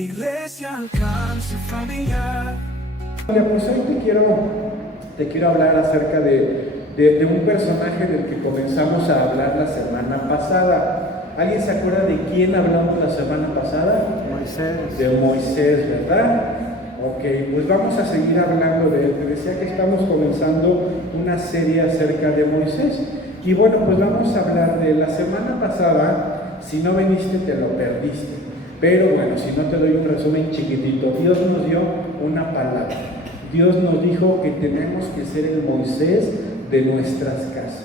Iglesia Alcance Familiar. Pues hoy te quiero hablar acerca de un personaje del que comenzamos a hablar la semana pasada. ¿Alguien se acuerda de quién hablamos la semana pasada? Moisés. De Moisés, ¿verdad? Ok, pues vamos a seguir hablando de él. Te decía que estamos comenzando una serie acerca de Moisés. Y bueno, pues vamos a hablar de la semana pasada. Si no viniste, te lo perdiste. Pero bueno, si no te doy un resumen chiquitito. Dios nos dio una palabra. Dios nos dijo que tenemos que ser el Moisés de nuestras casas.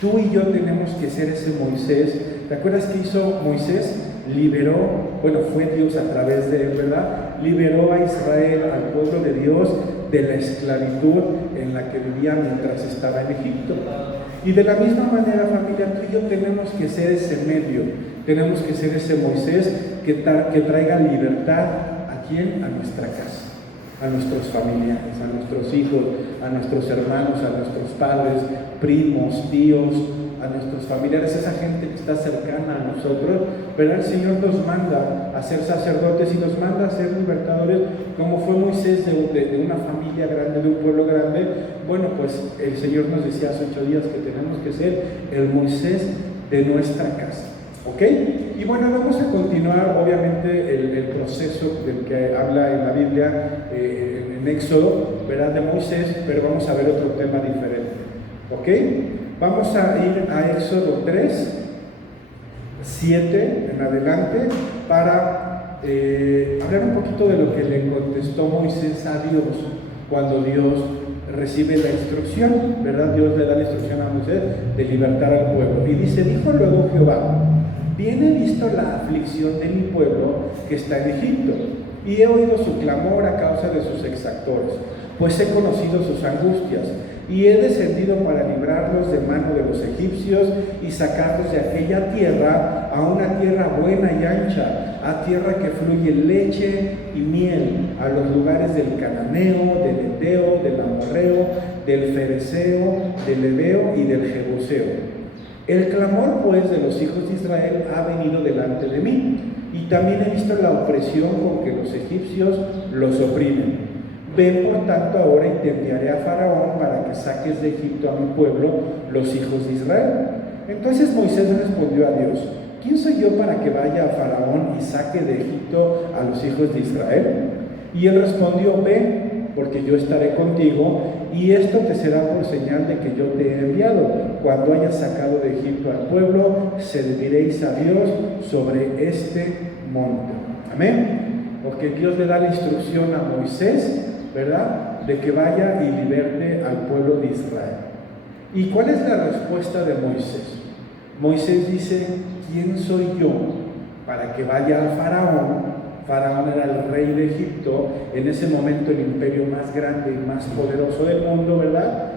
Tú y yo tenemos que ser ese Moisés. ¿Te acuerdas qué hizo Moisés? Fue Dios a través de él, ¿verdad? Liberó a Israel, al pueblo de Dios, de la esclavitud en la que vivía mientras estaba en Egipto. Y de la misma manera, familia, tú y yo tenemos que ser ese medio, tenemos que ser ese Moisés que traiga libertad. ¿A quién? A nuestra casa, a nuestros familiares, a nuestros hijos, a nuestros hermanos, a nuestros padres, primos, tíos, a nuestros familiares, esa gente que está cercana a nosotros. Pero el Señor nos manda a ser sacerdotes y nos manda a ser libertadores, como fue Moisés de una familia grande, de un pueblo grande. Bueno, pues el Señor nos decía hace 8 días que tenemos que ser el Moisés de nuestra casa. ¿Ok? Y bueno, vamos a continuar obviamente el proceso del que habla en la Biblia, en Éxodo, ¿verdad? De Moisés, pero vamos a ver otro tema diferente. ¿Ok? Vamos a ir a Éxodo 3, 7 en adelante, para hablar un poquito de lo que le contestó Moisés a Dios cuando Dios recibe la instrucción, ¿verdad? Dios le da la instrucción a Moisés de libertar al pueblo. Y dice, dijo luego Jehová, bien he visto la aflicción de mi pueblo que está en Egipto, y he oído su clamor a causa de sus exactores, pues he conocido sus angustias, y he descendido para librarlos de mano de los egipcios y sacarlos de aquella tierra a una tierra buena y ancha, a tierra que fluye leche y miel, a los lugares del cananeo, del heteo, del amorreo, del fereceo, del heveo y del jebuseo. El clamor pues de los hijos de Israel ha venido delante de mí, y también he visto la opresión con que los egipcios los oprimen. Ven por tanto ahora y te enviaré a Faraón para que saques de Egipto a mi pueblo, los hijos de Israel. Entonces Moisés respondió a Dios, ¿quién soy yo para que vaya a Faraón y saque de Egipto a los hijos de Israel? Y él respondió, ve, porque yo estaré contigo, y esto te será por señal de que yo te he enviado. Cuando hayas sacado de Egipto al pueblo, serviréis a Dios sobre este monte. Amén. Porque Dios le da la instrucción a Moisés, ¿verdad?, de que vaya y liberte al pueblo de Israel. ¿Y cuál es la respuesta de Moisés? Moisés dice, ¿quién soy yo para que vaya al Faraón? Faraón era el rey de Egipto, en ese momento el imperio más grande y más poderoso del mundo, ¿verdad?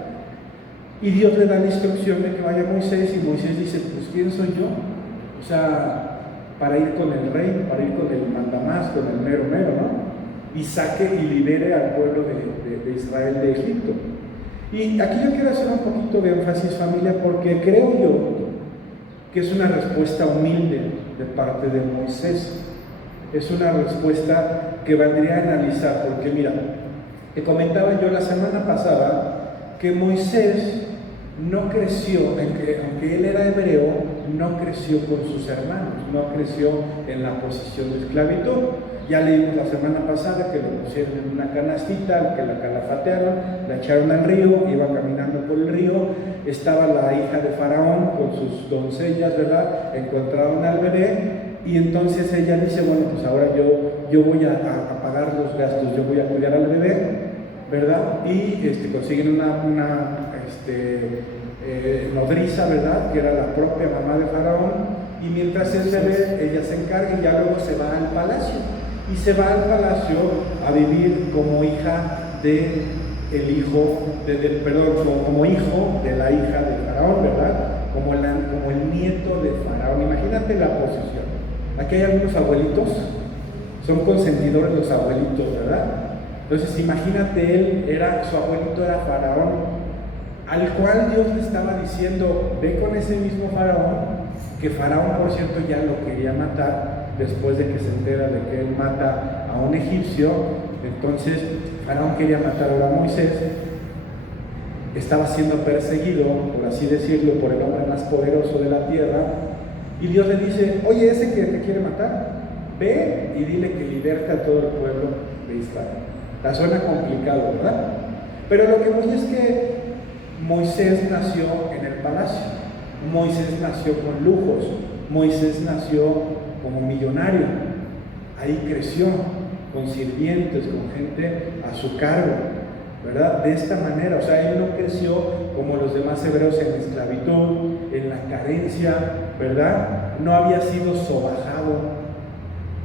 Y Dios le da la instrucción de que vaya Moisés, y Moisés dice, pues ¿quién soy yo? O sea, para ir con el rey, para ir con el mandamás, con el mero mero, ¿no? Y saque y libere al pueblo de Israel de Egipto. Y aquí yo quiero hacer un poquito de énfasis, familia, porque creo yo que es una respuesta humilde de parte de Moisés. Es una respuesta que valdría a analizar, porque mira, te comentaba yo la semana pasada que Moisés no creció, aunque él era hebreo, no creció con sus hermanos, no creció en la posición de esclavitud. Ya leímos la semana pasada que lo pusieron en una canastita, que la calafatearon, la echaron al río, iba caminando por el río, estaba la hija de Faraón con sus doncellas, ¿verdad? Encontraron al bebé, y entonces ella dice, bueno, pues ahora yo voy a pagar los gastos, yo voy a cuidar al bebé, ¿verdad? Y consiguen una nodriza, ¿verdad?, que era la propia mamá de Faraón, y mientras el bebé, ella se encarga y ya luego se va al palacio. Y se va al palacio a vivir como hija como hijo de la hija de Faraón, ¿verdad? Como el nieto de Faraón. Imagínate la posición. Aquí hay algunos abuelitos, son consentidores los abuelitos, ¿verdad? Entonces imagínate, su abuelito era Faraón, al cual Dios le estaba diciendo, ve con ese mismo Faraón, que Faraón, por cierto, ya lo quería matar, después de que se entera de que él mata a un egipcio. Entonces Faraón quería matar ahora a Moisés, estaba siendo perseguido, por así decirlo, por el hombre más poderoso de la tierra, y Dios le dice: oye, ese que te quiere matar, ve y dile que liberte a todo el pueblo de Israel. La suena complicado, ¿verdad? Pero lo que voy es que Moisés nació en el palacio, Moisés nació con lujos, Moisés nació como millonario, ahí creció, con sirvientes, con gente a su cargo, ¿verdad? De esta manera, o sea, él no creció como los demás hebreos en la esclavitud, en la carencia, ¿verdad? No había sido sobajado,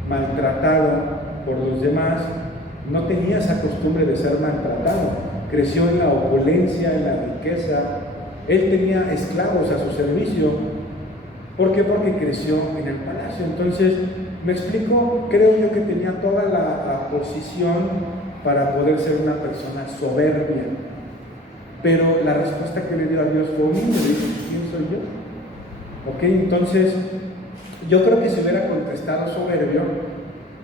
maltratado por los demás, no tenía esa costumbre de ser maltratado, creció en la opulencia, en la riqueza, él tenía esclavos a su servicio. ¿Por qué? Porque creció en el palacio. Entonces, me explico, creo yo que tenía toda la posición para poder ser una persona soberbia. Pero la respuesta que le dio a Dios fue humilde, le dijo: ¿quién soy yo? Ok, entonces, yo creo que si hubiera contestado soberbio,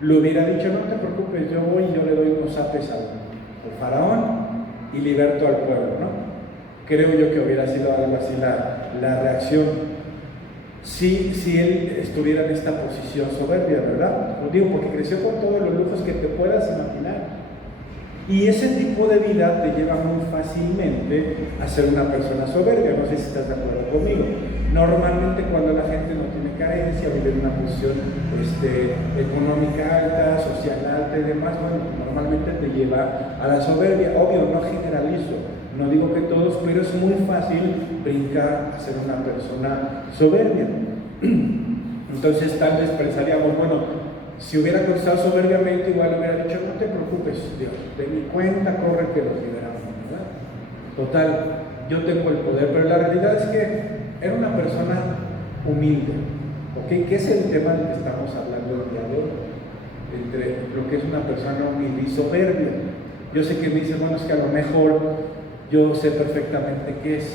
le hubiera dicho: no te preocupes, yo voy y yo le doy unos apes al faraón y liberto al pueblo, ¿no? Creo yo que hubiera sido algo así la reacción. Si él estuviera en esta posición soberbia, ¿verdad? Lo digo porque creció con todos los lujos que te puedas imaginar. Y ese tipo de vida te lleva muy fácilmente a ser una persona soberbia. No sé si estás de acuerdo conmigo. Normalmente cuando la gente no tiene carencia, vive en una posición económica alta, social alta y demás, bueno, normalmente te lleva a la soberbia. Obvio, no generalizo, no digo que todos, pero es muy fácil brincar a ser una persona soberbia. Entonces tal vez pensaríamos, bueno, si hubiera cruzado soberbiamente, igual hubiera dicho: no te preocupes, Dios, de mi cuenta corre que los liberamos, ¿verdad? Total, yo tengo el poder. Pero la realidad es que era una persona humilde, ¿ok? Que es el tema del que estamos hablando el día de hoy, entre lo que es una persona humilde y soberbia. Yo sé que me dicen: bueno, es que a lo mejor yo sé perfectamente qué es,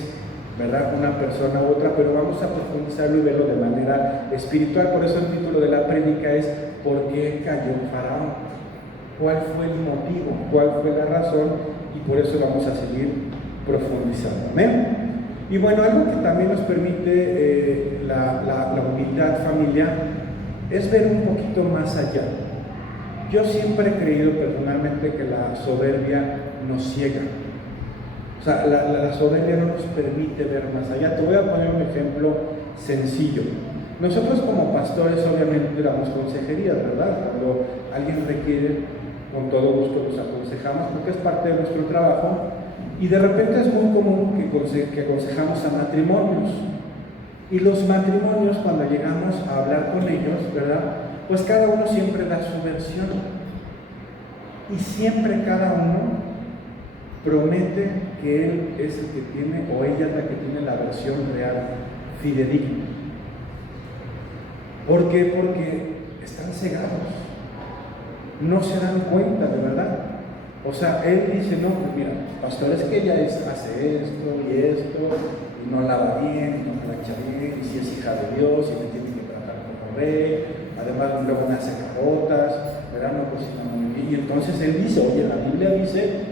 ¿verdad? Una persona u otra, pero vamos a profundizarlo y verlo de manera espiritual. Por eso el título de la prédica es: ¿por qué cayó Faraón? ¿Cuál fue el motivo? ¿Cuál fue la razón? Y por eso vamos a seguir profundizando. ¿Amén? Y bueno, algo que también nos permite la humildad, familia, es ver un poquito más allá. Yo siempre he creído personalmente que la soberbia nos ciega. O sea, la soberbia no nos permite ver más allá. Te voy a poner un ejemplo sencillo. Nosotros como pastores obviamente damos consejerías, ¿verdad? Cuando alguien requiere, con todo gusto los aconsejamos, porque es parte de nuestro trabajo. Y de repente es muy común que aconsejamos a matrimonios. Y los matrimonios, cuando llegamos a hablar con ellos, ¿verdad? Pues cada uno siempre da su versión. Y siempre cada uno promete que él es el que tiene, o ella es la que tiene la versión real, fidedigna. ¿Por qué? Porque están cegados, no se dan cuenta de verdad. O sea, él dice: no, pues mira, pastor, es que ella hace esto y esto, y no lava bien, y no plancha bien, y si es hija de Dios, y le tiene que tratar como rey, además luego me hace carotas, ¿verdad? No cocina muy bien. Y entonces él dice: oye, la Biblia dice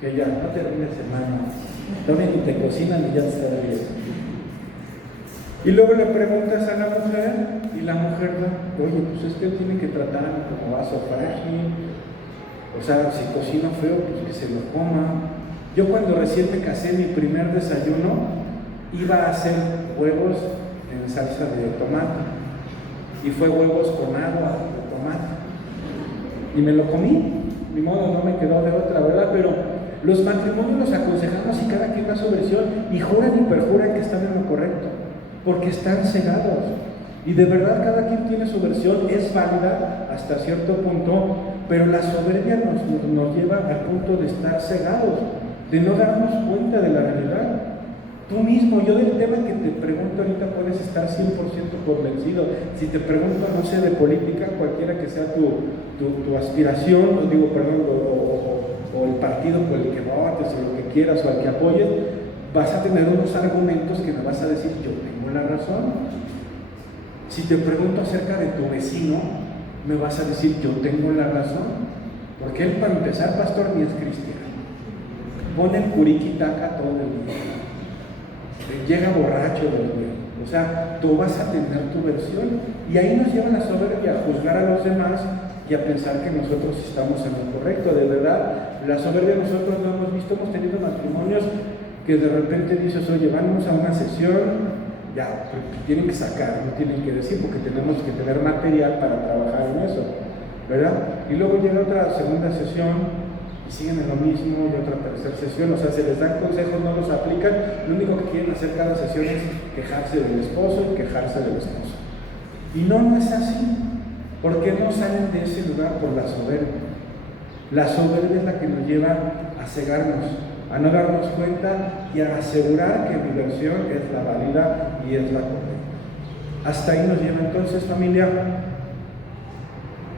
que ya, no te rindes, hermano, todavía ni te cocinan y ya está bien. Y luego le preguntas a la mujer, y la mujer da: oye, pues es que él tiene que tratar como vaso frágil. O sea, si cocina feo, pues que se lo coma. Yo cuando recién me casé, mi primer desayuno iba a hacer huevos en salsa de tomate. Y fue huevos con agua de tomate. Y me lo comí. Ni modo, no me quedó de otra, ¿verdad? Pero los matrimonios los aconsejamos y cada quien da su versión y juran y perjuran que están en lo correcto, porque están cegados. Y de verdad cada quien tiene su versión, es válida hasta cierto punto, pero la soberbia nos lleva al punto de estar cegados, de no darnos cuenta de la realidad. Tú mismo, yo del tema que te pregunto ahorita puedes estar 100% convencido. Si te pregunto, no sé, de política, cualquiera que sea tu aspiración, o el partido por el que votes, o lo que quieras, o al que apoyes, vas a tener unos argumentos que me vas a decir: yo tengo la razón. Si te pregunto acerca de tu vecino, me vas a decir, yo tengo la razón. Porque él, para empezar, pastor, ni es cristiano. Pone puriquitaca todo el día. Llega borracho del día. O sea, tú vas a tener tu versión. Y ahí nos lleva la soberbia a juzgar a los demás y a pensar que nosotros estamos en lo correcto. De verdad, la soberbia nosotros no hemos visto. Hemos tenido matrimonios que de repente dices, oye, vamos a una sesión, ya, tienen que sacar, no tienen que decir, porque tenemos que tener material para trabajar en eso, ¿verdad? Y luego llega otra segunda sesión y siguen en lo mismo, y otra tercera sesión, o sea, se les dan consejos, no los aplican, lo único que quieren hacer cada sesión es quejarse del esposo y quejarse del esposo. Y no es así. ¿Por qué no salen de ese lugar? Por la soberbia. La soberbia es la que nos lleva a cegarnos, a no darnos cuenta y a asegurar que mi versión es la válida y es la correcta. Hasta ahí nos lleva entonces, familia.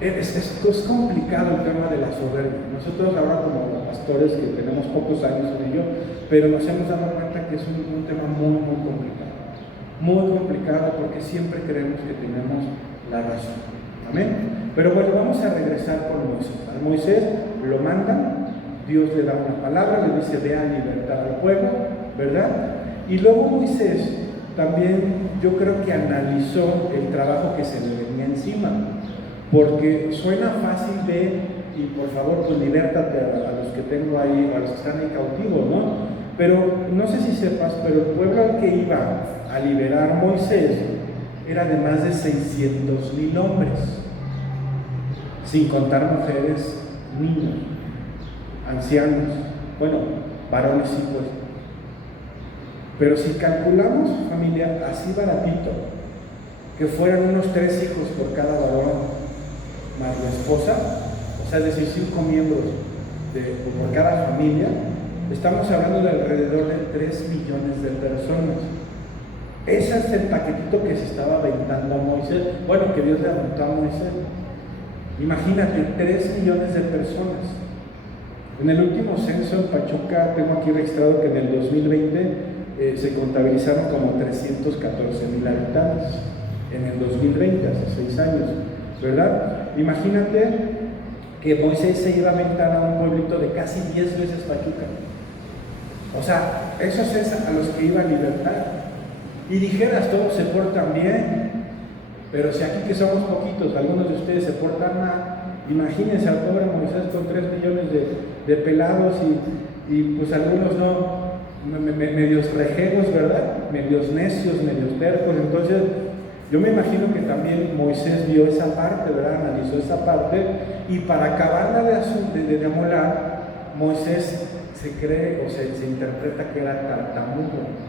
Es complicado el tema de la soberbia. Nosotros ahora como pastores que tenemos pocos años en ello, pero nos hemos dado cuenta que es un tema muy complicado. Muy complicado porque siempre creemos que tenemos la razón. Amén. Pero bueno, vamos a regresar con Moisés. A Moisés lo mandan, Dios le da una palabra, le dice, ve a libertar al pueblo, ¿verdad? Y luego Moisés también, yo creo que analizó el trabajo que se le venía encima, porque suena fácil de, y por favor, pues libértate a los que tengo ahí, a los que están ahí cautivos, ¿no? Pero no sé si sepas, pero el pueblo al que iba a liberar Moisés era de más de 600,000 hombres, sin contar mujeres, niños, ancianos, bueno, varones sí pues. Pero si calculamos, familia, así baratito, que fueran unos 3 hijos por cada varón, más la esposa, o sea, es decir, 5 miembros por cada familia, estamos hablando de alrededor de 3 millones de personas. Ese es el paquetito que se estaba aventando a Moisés, bueno, que Dios le aventó a Moisés. Imagínate, 3 millones de personas. En el último censo en Pachuca, tengo aquí registrado que en el 2020 se contabilizaron como 314,000 habitantes. En el 2020, hace 6 años, ¿verdad? Imagínate que Moisés se iba a aventar a un pueblito de casi 10 veces Pachuca. O sea, esos es a los que iba a libertar. Y dijeras, todos se portan bien, pero si aquí que somos poquitos, algunos de ustedes se portan mal, imagínense al pobre Moisés con 3 millones de pelados y pues algunos no, medios rejeros, ¿verdad? Medios necios, medios tercos. Entonces, yo me imagino que también Moisés vio esa parte, ¿verdad? Analizó esa parte, y para acabarla de amolar, Moisés se cree o se interpreta que era tartamudo.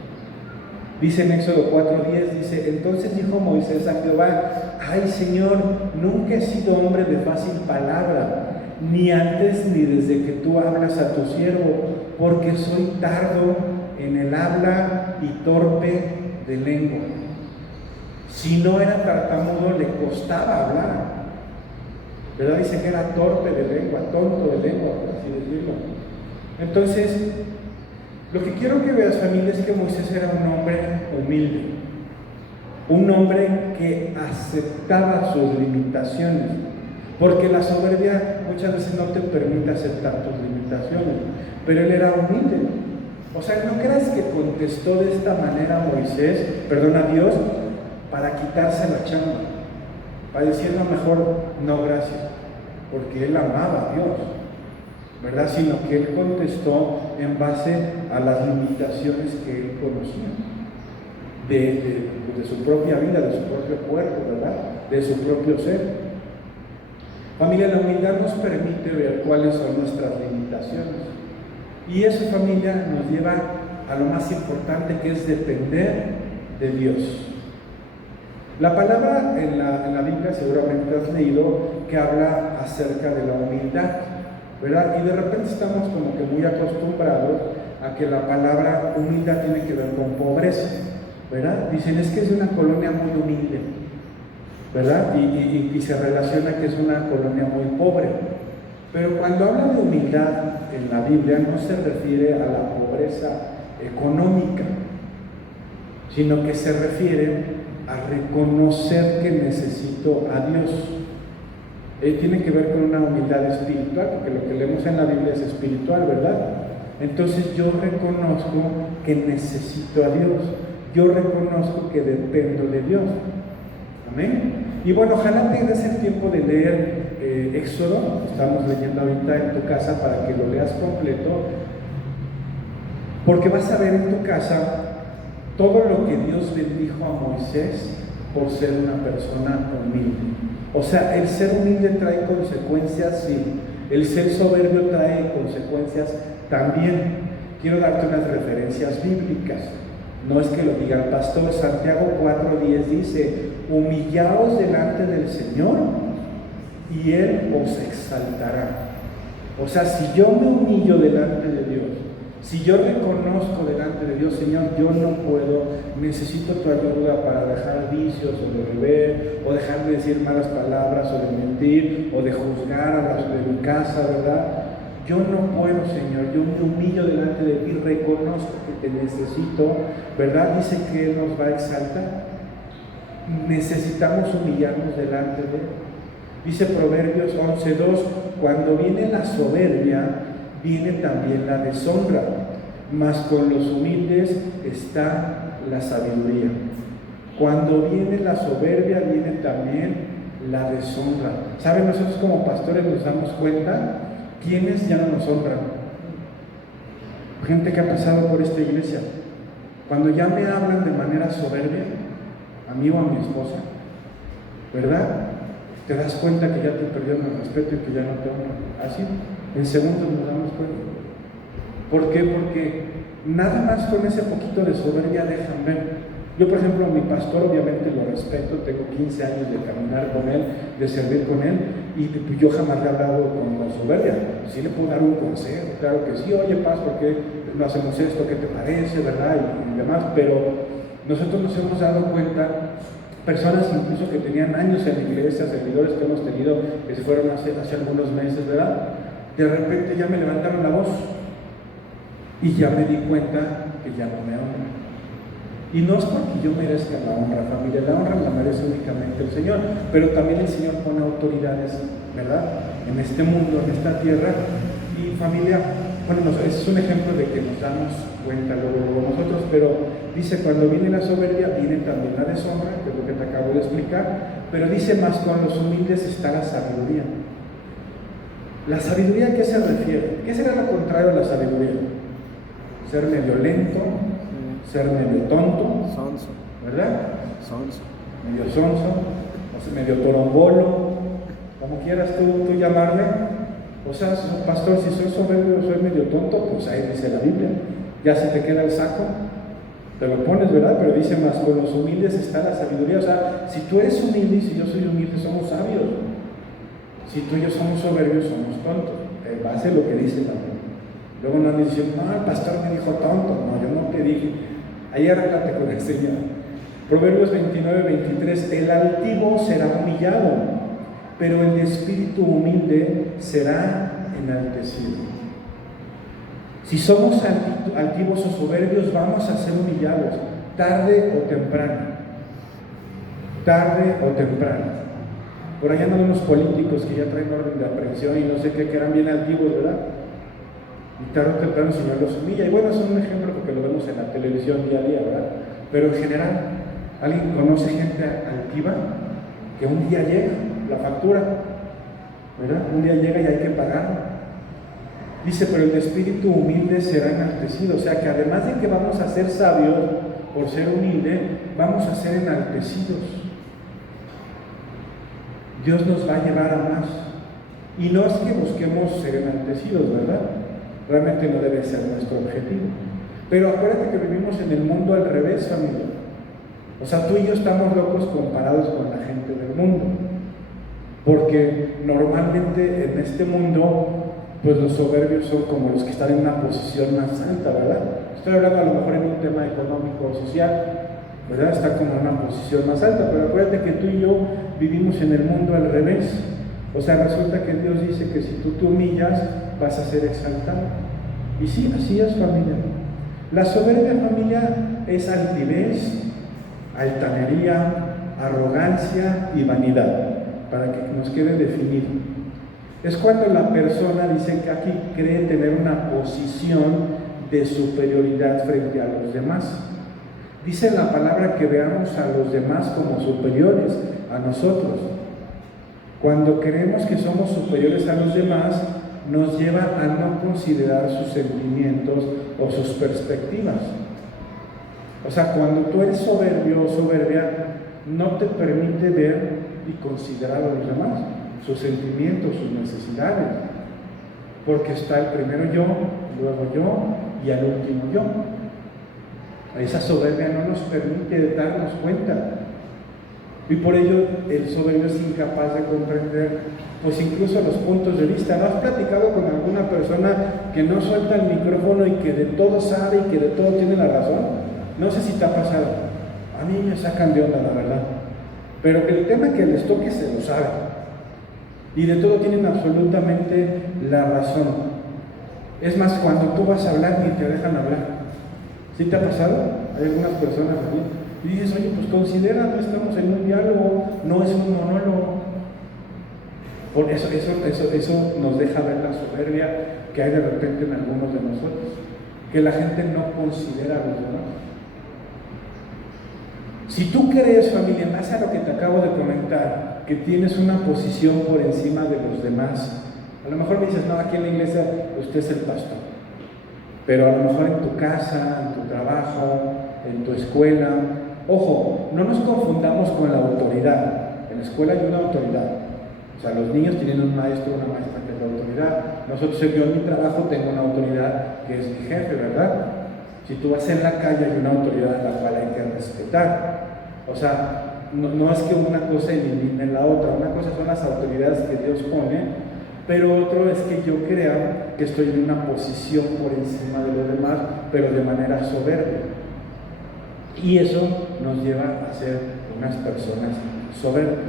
Dice en Éxodo 4:10, dice, entonces dijo Moisés a Jehová, ay Señor, nunca he sido hombre de fácil palabra, ni antes ni desde que tú hablas a tu siervo, porque soy tardo en el habla y torpe de lengua. Si no era tartamudo, le costaba hablar, ¿verdad? Dice que era torpe de lengua, tonto de lengua, por así decirlo. Entonces, lo que quiero que veas, familia, es que Moisés era un hombre humilde, un hombre que aceptaba sus limitaciones, porque la soberbia muchas veces no te permite aceptar tus limitaciones, pero él era humilde. O sea, no creas que contestó de esta manera a Dios, para quitarse la chamba, para decir a lo mejor no gracias, porque él amaba a Dios, ¿verdad? Sino que él contestó en base a las limitaciones que él conocía de su propia vida, de su propio cuerpo, ¿verdad? De su propio ser. Familia, la humildad nos permite ver cuáles son nuestras limitaciones, y eso, familia, nos lleva a lo más importante, que es depender de Dios. La palabra en la Biblia, seguramente has leído, que habla acerca de la humildad, ¿verdad? Y de repente estamos como que muy acostumbrados a que la palabra humildad tiene que ver con pobreza, ¿verdad? Dicen, es que es una colonia muy humilde, ¿verdad? Y se relaciona que es una colonia muy pobre. Pero cuando habla de humildad en la Biblia, no se refiere a la pobreza económica, sino que se refiere a reconocer que necesito a Dios. Tiene que ver con una humildad espiritual, porque lo que leemos en la Biblia es espiritual, ¿verdad? Entonces yo reconozco que necesito a Dios, yo reconozco que dependo de Dios. Amén. Y bueno, ojalá tengas el tiempo de leer Éxodo, estamos leyendo ahorita en tu casa para que lo leas completo, porque vas a ver en tu casa todo lo que Dios bendijo a Moisés por ser una persona humilde. O sea, el ser humilde trae consecuencias, sí. El ser soberbio trae consecuencias también. Quiero darte unas referencias bíblicas. No es que lo diga el pastor. Santiago 4:10 dice: humillaos delante del Señor y Él os exaltará. O sea, si yo me humillo delante de Dios, si yo reconozco delante de Dios: Señor, yo no puedo, necesito tu ayuda para dejar vicios o de beber, o dejar de decir malas palabras, o de mentir, o de juzgar a los de mi casa, ¿verdad? Yo no puedo, Señor, yo me humillo delante de ti, reconozco que te necesito, ¿verdad? Dice que Él nos va a exaltar. Necesitamos humillarnos delante de Él. Dice Proverbios 11:2: cuando viene la soberbia, viene también la deshonra, mas con los humildes está la sabiduría. Cuando viene la soberbia, viene también la deshonra. ¿Saben? Nosotros como pastores nos damos cuenta quiénes ya no nos honran. Gente que ha pasado por esta iglesia, cuando ya me hablan de manera soberbia, a mí o a mi esposa, ¿verdad? Te das cuenta que ya te perdieron el respeto y que ya no te honran. Así, en segundos nos damos cuenta. ¿Por qué? Porque nada más con ese poquito de soberbia dejan ver. Yo, por ejemplo, a mi pastor obviamente lo respeto, tengo 15 años de caminar con él, de servir con él, y yo jamás le he hablado con soberbia. Sí le puedo dar un consejo, claro que sí: oye, Paz, ¿por qué no hacemos esto? ¿Qué te parece? ¿Verdad? Y demás, pero nosotros nos hemos dado cuenta, personas incluso que tenían años en la iglesia, servidores que hemos tenido, que se fueron hace algunos meses, ¿verdad? De repente ya me levantaron la voz y ya me di cuenta que ya no me honran. Y no es porque yo merezca la honra, familia, la honra la merece únicamente el Señor, pero también el Señor pone autoridades, ¿verdad?, en este mundo, en esta tierra. Y familia, bueno, es un ejemplo de que nos damos cuenta luego nosotros, pero dice: cuando viene la soberbia, viene también la deshonra, que es lo que te acabo de explicar, pero dice: más con los humildes está la sabiduría. ¿La sabiduría a qué se refiere? ¿Qué será lo contrario a la sabiduría? Ser medio lento, ser medio tonto, sonso, ¿verdad? Sonso. Medio sonso, o sea, medio torombolo, como quieras tú llamarle. O sea, pastor, si soy soberbio, soy medio tonto, pues ahí dice la Biblia. Ya si te queda el saco, te lo pones, ¿verdad? Pero dice: más con los humildes está la sabiduría. O sea, si tú eres humilde y si yo soy humilde, somos sabios. Si tú y yo somos soberbios, somos tontos. En base a lo que dice la Biblia. Luego no andes diciendo: no, el pastor me dijo tonto. No, yo no te dije. Ahí arréglate con el Señor. Proverbios 29:23: el altivo será humillado, pero el de espíritu humilde será enaltecido. Si somos altivos o soberbios, vamos a ser humillados, tarde o temprano. Tarde o temprano. Por allá no vemos políticos que ya traen orden de aprehensión y no sé qué, que eran bien altivos, ¿verdad? Y tarde o temprano el Señor los humilla. Y bueno, es un ejemplo porque lo vemos en la televisión día a día, ¿verdad? Pero en general, ¿alguien conoce gente altiva que un día llega la factura, ¿verdad? Un día llega y hay que pagar. Dice: pero el de espíritu humilde será enaltecido. O sea que además de que vamos a ser sabios por ser humilde, vamos a ser enaltecidos. Dios nos va a llevar a más. Y no es que busquemos ser enaltecidos, ¿verdad? Realmente no debe ser nuestro objetivo. Pero acuérdate que vivimos en el mundo al revés, familia. O sea, tú y yo estamos locos comparados con la gente del mundo. Porque normalmente en este mundo, pues los soberbios son como los que están en una posición más alta, ¿verdad? Estoy hablando a lo mejor en un tema económico o social, ¿verdad? Está como en una posición más alta, pero acuérdate que tú y yo vivimos en el mundo al revés. O sea, resulta que Dios dice que si tú te humillas, vas a ser exaltado. Y sí, así es, familia. La soberbia, familia, es altivez, altanería, arrogancia y vanidad, para que nos quede definido. Es cuando la persona, dice que aquí, cree tener una posición de superioridad frente a los demás. Dice la palabra que veamos a los demás como superiores a nosotros. Cuando creemos que somos superiores a los demás, nos lleva a no considerar sus sentimientos o sus perspectivas. O sea, cuando tú eres soberbio o soberbia, no te permite ver y considerar a los demás, sus sentimientos, sus necesidades, porque está el primero yo, luego yo y al último yo. Esa soberbia no nos permite darnos cuenta, y por ello el soberbio es incapaz de comprender, pues incluso los puntos de vista. ¿No has platicado con alguna persona que no suelta el micrófono y que de todo sabe y que de todo tiene la razón? No sé si te ha pasado. A mí me sacan de onda, la verdad. Pero el tema que les toque se lo sabe. Y de todo tienen absolutamente la razón. Es más, cuando tú vas a hablar ni te dejan hablar. ¿Sí te ha pasado? Hay algunas personas aquí. Y dices, oye, pues considera, no estamos en un diálogo, no es un monólogo. Por eso nos deja ver la soberbia que hay de repente en algunos de nosotros. Que la gente no considera a los demás. Si tú crees, familia, en base a lo que te acabo de comentar, que tienes una posición por encima de los demás, a lo mejor me dices, no, aquí en la iglesia usted es el pastor, pero a lo mejor en tu casa, en tu trabajo, en tu escuela, ojo, no nos confundamos con la autoridad. En la escuela hay una autoridad, o sea, los niños tienen un maestro, una maestra que es la autoridad. Nosotros, yo en mi trabajo tengo una autoridad que es mi jefe, ¿verdad? Si tú vas en la calle hay una autoridad a la cual hay que respetar. O sea, no es que una cosa elimine la otra. Una cosa son las autoridades que Dios pone, pero otro es que yo crea que estoy en una posición por encima de los demás, pero de manera soberbia. Y eso nos lleva a ser unas personas soberbias.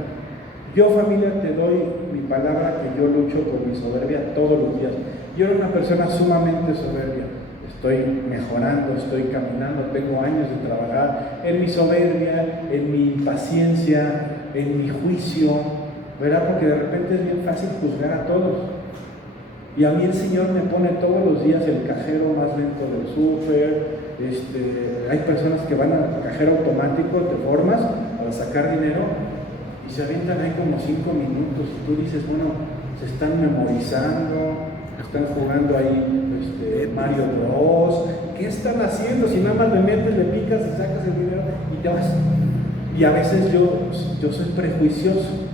Yo, familia, te doy mi palabra que yo lucho con mi soberbia todos los días. Yo era una persona sumamente soberbia. Estoy mejorando, estoy caminando, tengo años de trabajar en mi soberbia, en mi impaciencia, en mi juicio, ¿verdad? Porque de repente es bien fácil juzgar a todos. Y a mí el Señor me pone todos los días el cajero más lento del súper. Hay personas que van al cajero automático, te formas para sacar dinero y se avientan ahí como 5 minutos. Y tú dices, bueno, se están memorizando, están jugando ahí Mario Bros. ¿Qué están haciendo? Si nada más le metes, le picas y sacas el dinero y te vas. Y a veces yo soy prejuicioso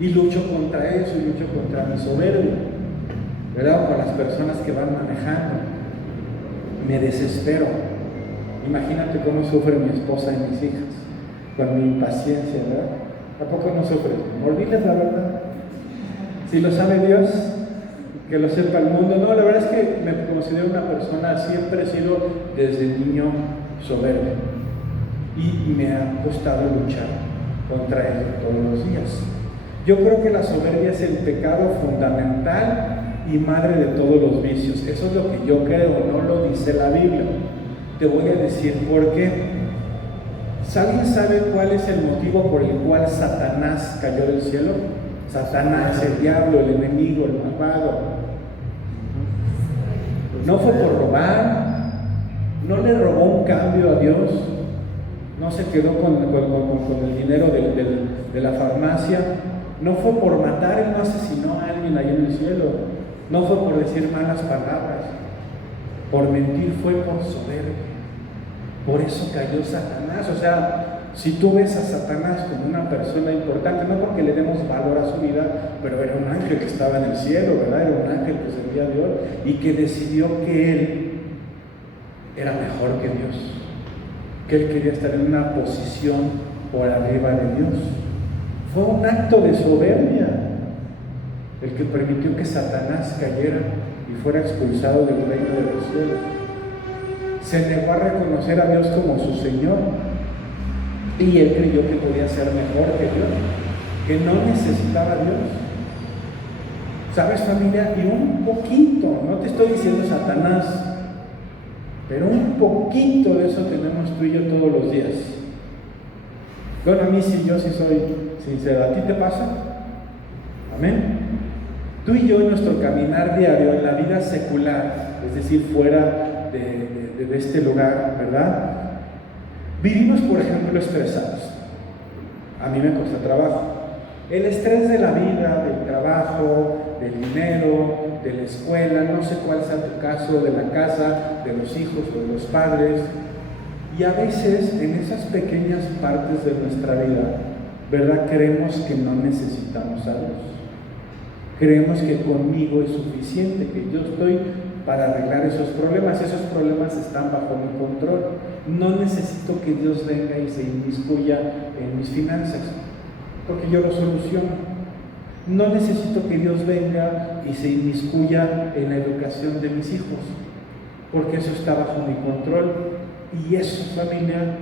y lucho contra eso, y lucho contra mi soberbia, ¿verdad? Con las personas que van manejando. Me desespero. Imagínate cómo sufre mi esposa y mis hijas con mi impaciencia, ¿verdad? ¿A poco no sufren? Olvides la verdad. Si lo sabe Dios, que lo sepa el mundo. No, la verdad es que me considero una persona, siempre he sido desde niño soberbio. Y me ha costado luchar contra ello todos los días. Yo creo que la soberbia es el pecado fundamental y madre de todos los vicios. Eso es lo que yo creo, no lo dice la Biblia. Te voy a decir por qué. ¿Alguien sabe cuál es el motivo por el cual Satanás cayó del cielo? Satanás, el diablo, el enemigo, el malvado. No fue por robar, no le robó un cambio a Dios, no se quedó con el dinero de la farmacia, no fue por matar, él no asesinó a alguien ahí en el cielo, no fue por decir malas palabras, por mentir, fue por soberbia. Por eso cayó Satanás. O sea, si tú ves a Satanás como una persona importante, no porque le demos valor a su vida, pero era un ángel que estaba en el cielo, ¿verdad? Era un ángel que servía a Dios y que decidió que él era mejor que Dios, que él quería estar en una posición por arriba de Dios. Fue un acto de soberbia el que permitió que Satanás cayera y fuera expulsado del reino de los cielos. Se negó a reconocer a Dios como su Señor y él creyó que podía ser mejor que Dios, que no necesitaba a Dios. ¿Sabes, familia? Y un poquito, no te estoy diciendo Satanás, pero un poquito de eso tenemos tú y yo todos los días. Bueno, a mí sí, yo sí soy sincero. ¿A ti te pasa? Amén. Tú y yo en nuestro caminar diario, en la vida secular, es decir, fuera de este lugar, ¿verdad? Vivimos, por ejemplo, estresados. A mí me cuesta trabajo. El estrés de la vida, del trabajo, del dinero, de la escuela, no sé cuál sea tu caso, de la casa, de los hijos o de los padres. Y a veces en esas pequeñas partes de nuestra vida, ¿verdad? Creemos que no necesitamos a Dios. Creemos que conmigo es suficiente, que yo estoy para arreglar esos problemas están bajo mi control. No necesito que Dios venga y se inmiscuya en mis finanzas, porque yo lo soluciono. No necesito que Dios venga y se inmiscuya en la educación de mis hijos, porque eso está bajo mi control. Y eso, familia,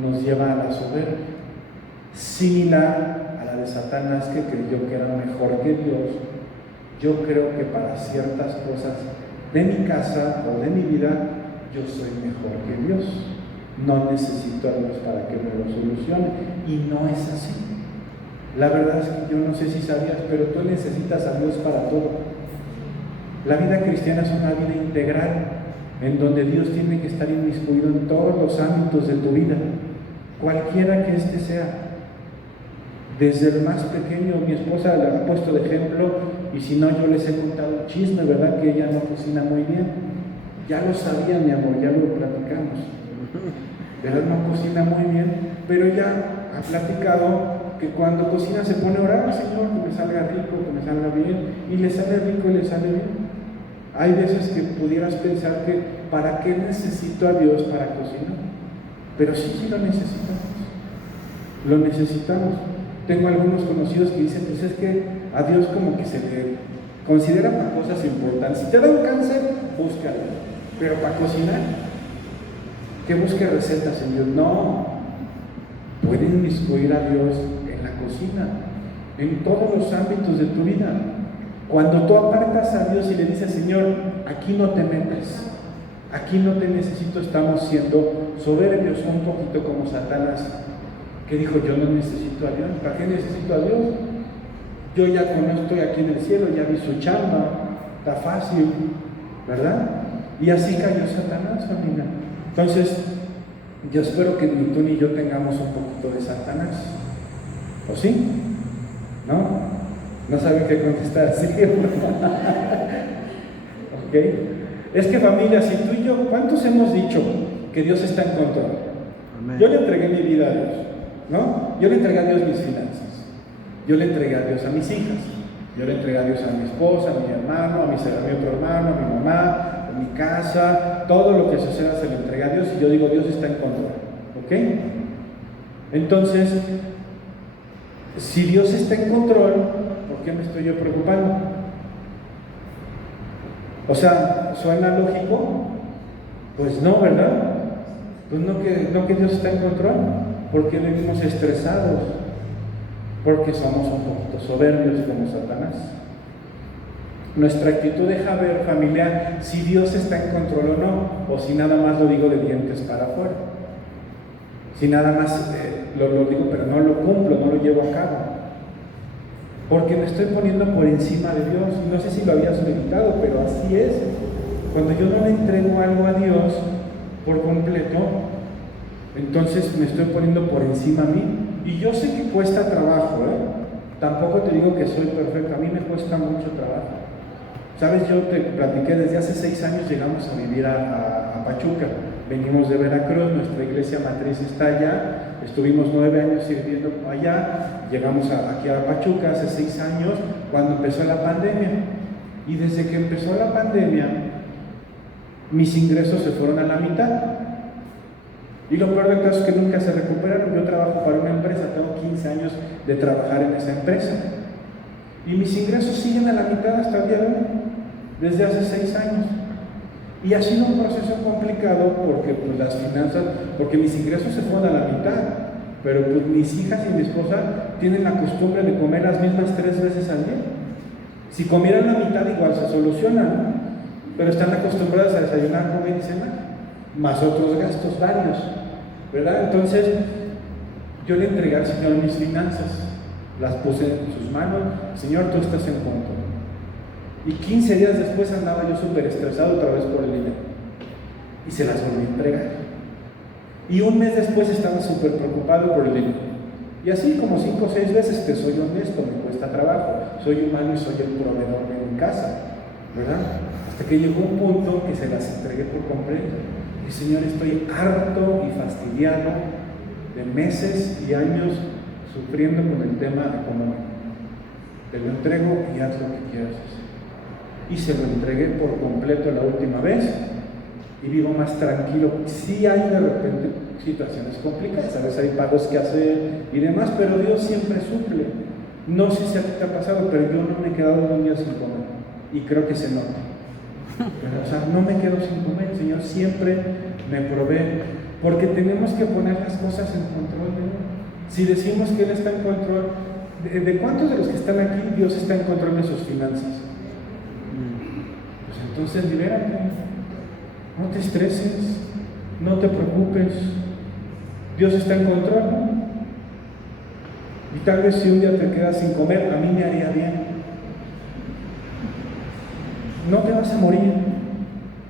nos lleva a la soberbia, similar a la de Satanás, que creyó que era mejor que Dios. Yo creo que para ciertas cosas de mi casa o de mi vida, yo soy mejor que Dios. No necesito a Dios para que me lo solucione. Y no es así. La verdad es que yo no sé si sabías, pero tú necesitas a Dios para todo. La vida cristiana es una vida integral, en donde Dios tiene que estar inmiscuido en todos los ámbitos de tu vida, cualquiera que éste sea. Desde el más pequeño, mi esposa le ha puesto de ejemplo, y si no, yo les he contado un chisme, ¿verdad? Que ella no cocina muy bien. Ya lo sabía, mi amor, ya lo platicamos. ¿Verdad? No cocina muy bien, pero ya ha platicado que cuando cocina se pone a orar, Señor, que me salga rico, que me salga bien, y le sale rico y le sale bien. Hay veces que pudieras pensar que ¿para qué necesito a Dios para cocinar? Pero sí lo necesitamos. Lo necesitamos. Tengo algunos conocidos que dicen, pues es que a Dios como que se le considera para cosas importantes. Si te da un cáncer, búscalo. Pero para cocinar, que busque recetas en Dios. No. Pueden inmiscuir a Dios en la cocina, en todos los ámbitos de tu vida. Cuando tú apartas a Dios y le dices, Señor, aquí no te metas, aquí no te necesito, estamos siendo soberbios, un poquito como Satanás, que dijo, yo no necesito a Dios. ¿Para qué necesito a Dios? Yo ya estoy aquí en el cielo, ya vi su chamba, está fácil, ¿verdad? Y así cayó Satanás, familia. Entonces, yo espero que ni tú ni yo tengamos un poquito de Satanás. ¿O sí? ¿No? No saben qué contestar, ¿sí? ¿Ok? Es que, familia, si tú y yo, ¿cuántos hemos dicho que Dios está en control? Amén. Yo le entregué mi vida a Dios, ¿no? Yo le entregué a Dios mis finanzas. Yo le entregué a Dios a mis hijas. Yo le entregué a Dios a mi esposa, a mi hermano, a mi otro hermano, a mi mamá, a mi casa. Todo lo que suceda se lo entregué a Dios y yo digo, Dios está en control. ¿Ok? Entonces, si Dios está en control, ¿por qué me estoy yo preocupando? O sea, ¿suena lógico? Pues no, ¿verdad? Pues no que Dios está en control. ¿Por qué vivimos estresados? Porque somos un poquito soberbios como Satanás. Nuestra actitud deja ver, familia, si Dios está en control o no, o si nada más lo digo de dientes para afuera. Si nada más lo digo, pero no lo cumplo, no lo llevo a cabo. Porque me estoy poniendo por encima de Dios. Y no sé si lo habías meditado, pero así es. Cuando yo no le entrego algo a Dios por completo, entonces me estoy poniendo por encima a mí. Y yo sé que cuesta trabajo, Tampoco te digo que soy perfecto, a mí me cuesta mucho trabajo. Sabes, yo te platiqué, desde hace 6 años llegamos a vivir a Pachuca. Venimos de Veracruz, nuestra iglesia matriz está allá, estuvimos 9 años sirviendo allá, llegamos aquí a Pachuca hace 6 años, cuando empezó la pandemia. Y desde que empezó la pandemia, mis ingresos se fueron a la mitad. Y lo peor del caso es que nunca se recuperaron. Yo trabajo para una empresa, tengo 15 años de trabajar en esa empresa. Y mis ingresos siguen a la mitad hasta el día de hoy, desde hace 6 años. Y ha sido un proceso complicado porque pues, las finanzas, porque mis ingresos se fueron a la mitad, pero pues, mis hijas y mi esposa tienen la costumbre de comer las mismas 3 veces al día. Si comieran la mitad igual se soluciona, ¿no? Pero están acostumbradas a desayunar, comer y cenar, más otros gastos varios, ¿verdad? Entonces, Yo le entregué al Señor mis finanzas, las puse en sus manos. Señor, tú estás en control. Y 15 días después andaba yo súper estresado otra vez por el dinero. Y se las volví a entregar. Y un mes después estaba súper preocupado por el dinero. Y así como 5 o 6 veces, te soy honesto, me cuesta trabajo. Soy humano y soy el proveedor de mi casa, ¿verdad? Hasta que llegó un punto que se las entregué por completo. Y Señor, estoy harto y fastidiado de meses y años sufriendo con el tema económico. Te lo entrego y haz lo que quieras hacer. Y se lo entregué por completo la última vez y vivo más tranquilo. Sí hay de repente situaciones complicadas, a veces hay pagos que hacer y demás, pero Dios siempre suple. No sé si a ti te ha pasado, pero yo no me he quedado un día sin comer y creo que se nota. Pero, o sea, no me quedo sin comer, el Señor siempre me provee, porque tenemos que poner las cosas en control de Él. Si decimos que Él está en control, ¿de cuántos de los que están aquí Dios está en control de sus finanzas? Pues entonces libérate, no te estreses, no te preocupes, Dios está en control. Y tal vez si un día te quedas sin comer, a mí me haría bien. No te vas a morir,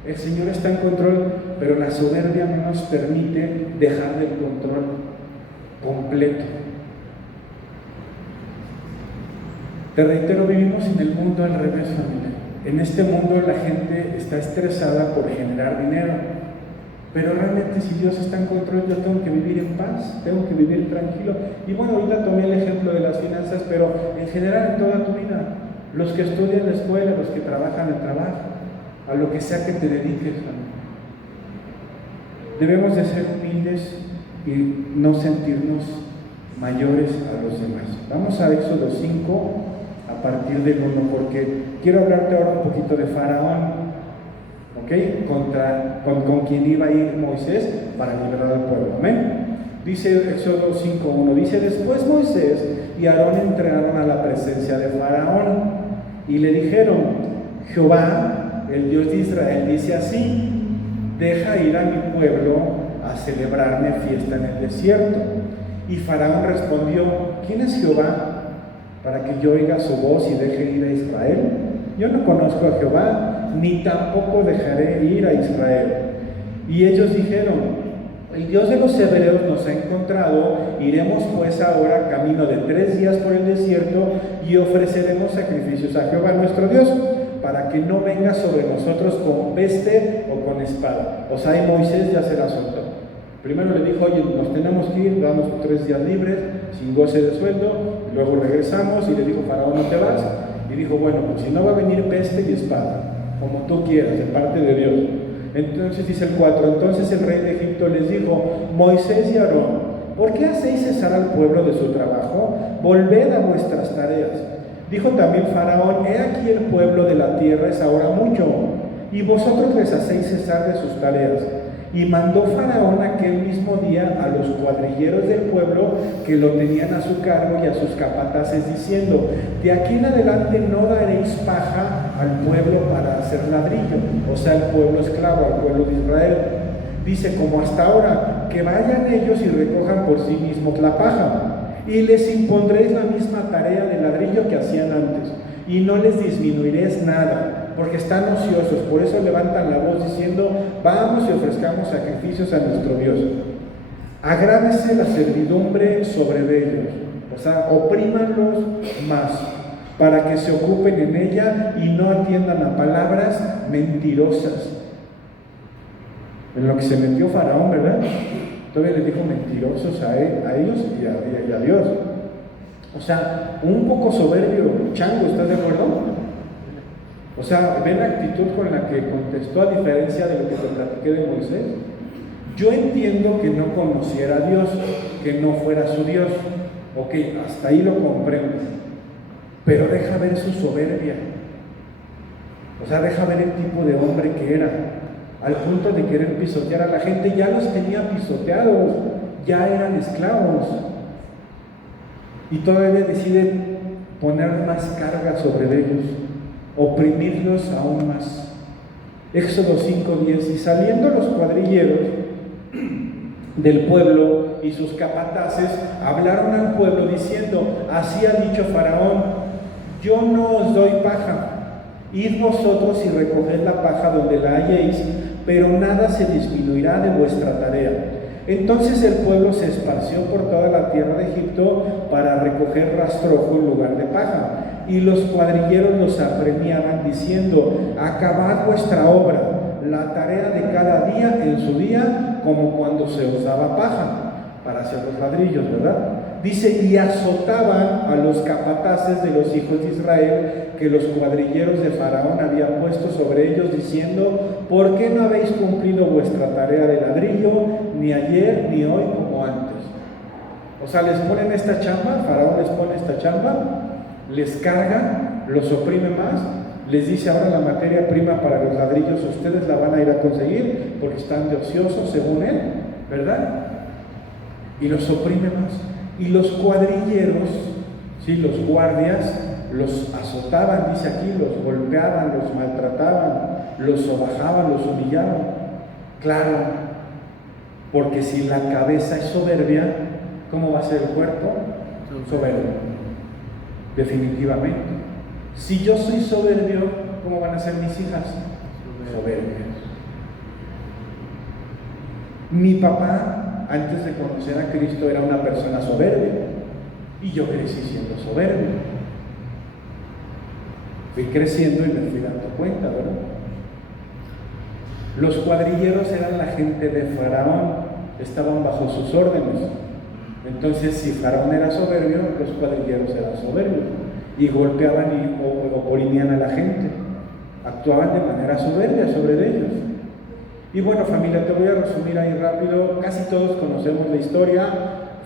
el Señor está en control, pero la soberbia no nos permite dejar del control completo. Te reitero, vivimos en el mundo al revés, familia. En este mundo la gente está estresada por generar dinero, pero realmente si Dios está en control, yo tengo que vivir en paz, tengo que vivir tranquilo. Y bueno, ahorita tomé el ejemplo de las finanzas, pero en general en toda tu vida, los que estudian en la escuela, los que trabajan en el trabajo, a lo que sea que te dediques, debemos de ser humildes y no sentirnos mayores a los demás. Vamos a Éxodo 5 a partir del 1, porque quiero hablarte ahora un poquito de Faraón, ¿ok? Con quien iba a ir Moisés para liberar al pueblo. Amén. Dice Éxodo 5:1, dice: después Moisés y Aarón entraron a la presencia de Faraón y le dijeron: Jehová, el Dios de Israel, dice así: deja ir a mi pueblo a celebrarme fiesta en el desierto. Y Faraón respondió: ¿quién es Jehová para que yo oiga su voz y deje ir a Israel? Yo no conozco a Jehová, ni tampoco dejaré ir a Israel. Y ellos dijeron: el Dios de los hebreos nos ha encontrado, iremos pues ahora camino de 3 días por el desierto y ofreceremos sacrificios a Jehová nuestro Dios, para que no venga sobre nosotros con peste o con espada. O sea, y Moisés ya se la soltó. Primero le dijo: oye, nos tenemos que ir, damos 3 días libres, sin goce de sueldo, y luego regresamos, y le dijo: Faraón, no te vas. Y dijo: bueno, pues si no va a venir peste y espada, como tú quieras, de parte de Dios. Entonces dice el 4, entonces el rey de Egipto les dijo: Moisés y Aarón, ¿por qué hacéis cesar al pueblo de su trabajo? Volved a vuestras tareas. Dijo también Faraón: he aquí el pueblo de la tierra es ahora mucho, y vosotros les hacéis cesar de sus tareas. Y mandó Faraón aquel mismo día a los cuadrilleros del pueblo que lo tenían a su cargo y a sus capataces, diciendo: de aquí en adelante no daréis paja al pueblo para hacer ladrillo, o sea, al pueblo esclavo, al pueblo de Israel. Dice: como hasta ahora, que vayan ellos y recojan por sí mismos la paja, y les impondréis la misma tarea de ladrillo que hacían antes, y no les disminuiréis nada, porque están ociosos. Por eso levantan la voz diciendo: vamos y ofrezcamos sacrificios a nuestro Dios. Agrávese la servidumbre sobre ellos, o sea, oprímanlos más, para que se ocupen en ella y no atiendan a palabras mentirosas. En lo que se metió Faraón, ¿verdad? Todavía les dijo mentirosos a ellos y a Dios. O sea, un poco soberbio, chango, ¿estás de acuerdo? O sea, ven la actitud con la que contestó, a diferencia de lo que te platiqué de Moisés. Yo entiendo que no conociera a Dios, que no fuera su Dios. Ok, hasta ahí lo comprendo. Pero deja ver su soberbia. O sea, deja ver el tipo de hombre que era, al punto de querer pisotear a la gente. Ya los tenía pisoteados, ya eran esclavos. Y todavía decide poner más carga sobre ellos, oprimirlos aún más. Éxodo 5:10, y saliendo los cuadrilleros del pueblo y sus capataces hablaron al pueblo diciendo: así ha dicho Faraón, yo no os doy paja, id vosotros y recoged la paja donde la halléis, pero nada se disminuirá de vuestra tarea. Entonces el pueblo se esparció por toda la tierra de Egipto para recoger rastrojo en lugar de paja, y los cuadrilleros los apremiaban diciendo: acabad vuestra obra, la tarea de cada día en su día, como cuando se os daba paja para hacer los ladrillos, ¿verdad? Dice: y azotaban a los capataces de los hijos de Israel que los cuadrilleros de Faraón habían puesto sobre ellos, diciendo: ¿por qué no habéis cumplido vuestra tarea de ladrillo, ni ayer ni hoy como antes? O sea, les ponen esta chamba, Faraón les pone esta chamba, les carga, los oprime más, les dice: ahora la materia prima para los ladrillos ustedes la van a ir a conseguir porque están de ociosos según él, ¿verdad? Y los oprime más. Y los cuadrilleros, ¿sí?, los guardias, los azotaban, dice aquí, los golpeaban, los maltrataban, los sobajaban, los humillaban. Claro, porque si la cabeza es soberbia, ¿cómo va a ser el cuerpo? Soberbio, definitivamente. Si yo soy soberbio, ¿cómo van a ser mis hijas? Soberbias. Mi papá, antes de conocer a Cristo, era una persona soberbia, y yo crecí siendo soberbio. Fui creciendo y me fui dando cuenta, ¿verdad? Los cuadrilleros eran la gente de Faraón, estaban bajo sus órdenes. Entonces, si Faraón era soberbio, los cuadrilleros eran soberbios y golpeaban y oprimían a la gente, actuaban de manera soberbia sobre ellos. Y bueno, familia, te voy a resumir ahí rápido. Casi todos conocemos la historia.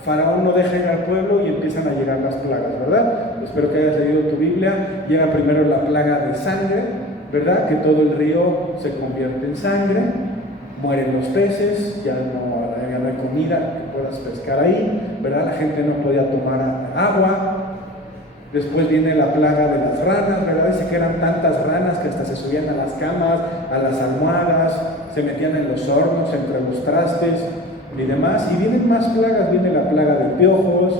Faraón no deja ir al pueblo y empiezan a llegar las plagas, ¿verdad? Espero que hayas leído tu Biblia. Llega primero la plaga de sangre, ¿verdad? Que todo el río se convierte en sangre, mueren los peces, ya no hay comida que puedas pescar ahí, ¿verdad? La gente no podía tomar agua. Después viene la plaga de las ranas, ¿verdad? Dice que eran tantas ranas que hasta se subían a las camas, a las almohadas, se metían en los hornos, entre los trastes y demás. Y vienen más plagas, viene la plaga de piojos,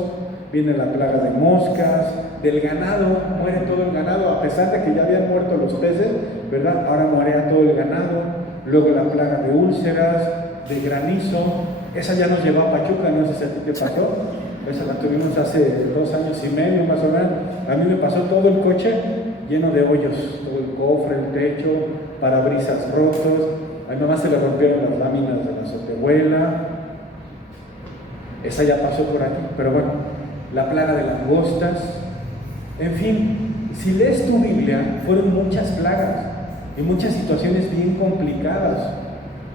viene la plaga de moscas, del ganado, muere todo el ganado, a pesar de que ya habían muerto los peces, ¿verdad? Ahora muere a todo el ganado. Luego la plaga de úlceras, de granizo, esa ya nos llevó a Pachuca, no sé si a ti te pasó. Esa la tuvimos hace 2 años y medio más o menos. A mí me pasó todo el coche lleno de hoyos, todo el cofre, el techo, parabrisas rotos. A mi mamá se le rompieron las láminas de la azotehuela. Esa ya pasó por aquí, pero bueno, la plaga de langostas. En fin, si lees tu Biblia, fueron muchas plagas y muchas situaciones bien complicadas,